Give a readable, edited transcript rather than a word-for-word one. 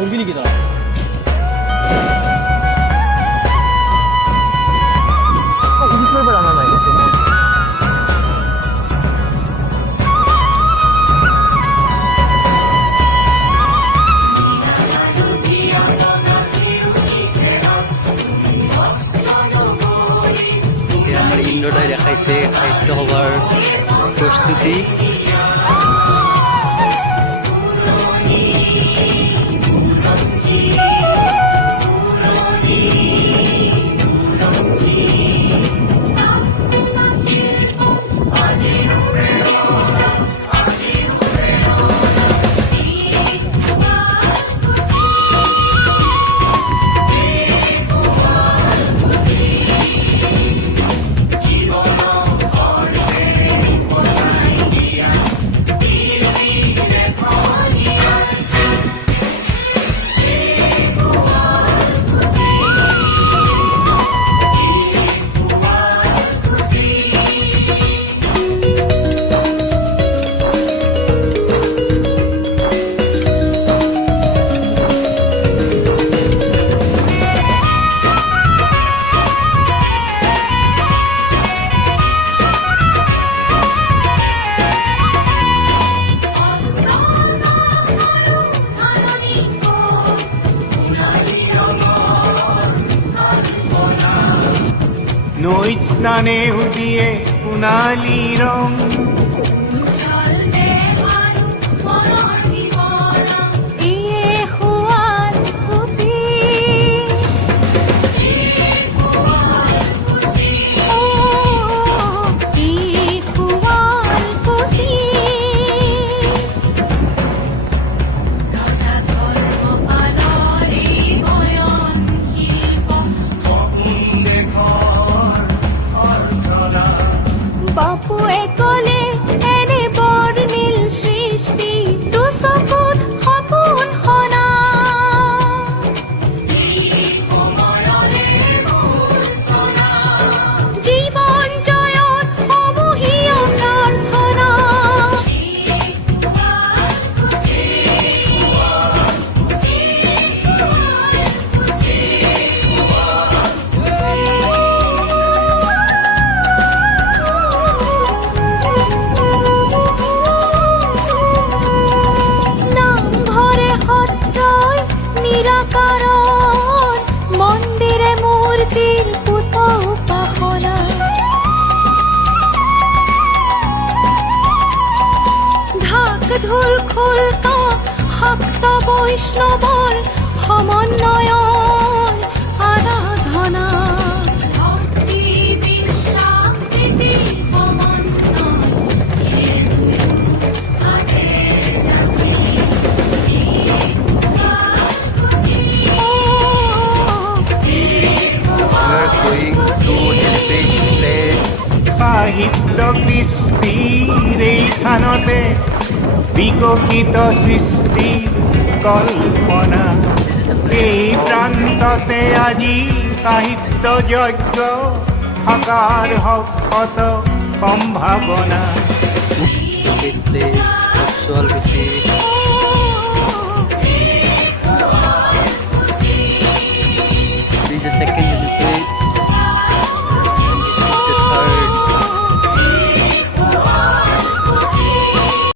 ধৰবি নাকি তোৰা? আমাৰ ইন্ডোটাই দেখাইছে খাদ্য হবাৰ প্ৰস্তুতি। নৈ স্নানে উদিয়ে সোণালী ৰং বাপুৱে ক'লে এনে বৰ্ণিল সৃষ্টি দুচকুত সপোন সনা জীৱন জয়ত সমূহীয় প্ৰাৰ্থনা নামঘৰে সত্ৰই নিৰাকাৰণ মন্দিৰে মূৰ্তিৰ পুত উপাসনা ঢাক ঢোল খোলকা শক্ত বৈষ্ণৱৰ সমন্বয়ৰ আৰাধনা ভক্তি বিশ্বাস নীতি Going to heritage place. সাহিত্য কৃষ্টিৰ এইখানতে বিকশিত সৃষ্টিৰ কল্পনা এই প্ৰান্ততে আজি সাহিত্য যজ্ঞ সাকাৰ শত সম্ভাৱনা Place, sexual visit.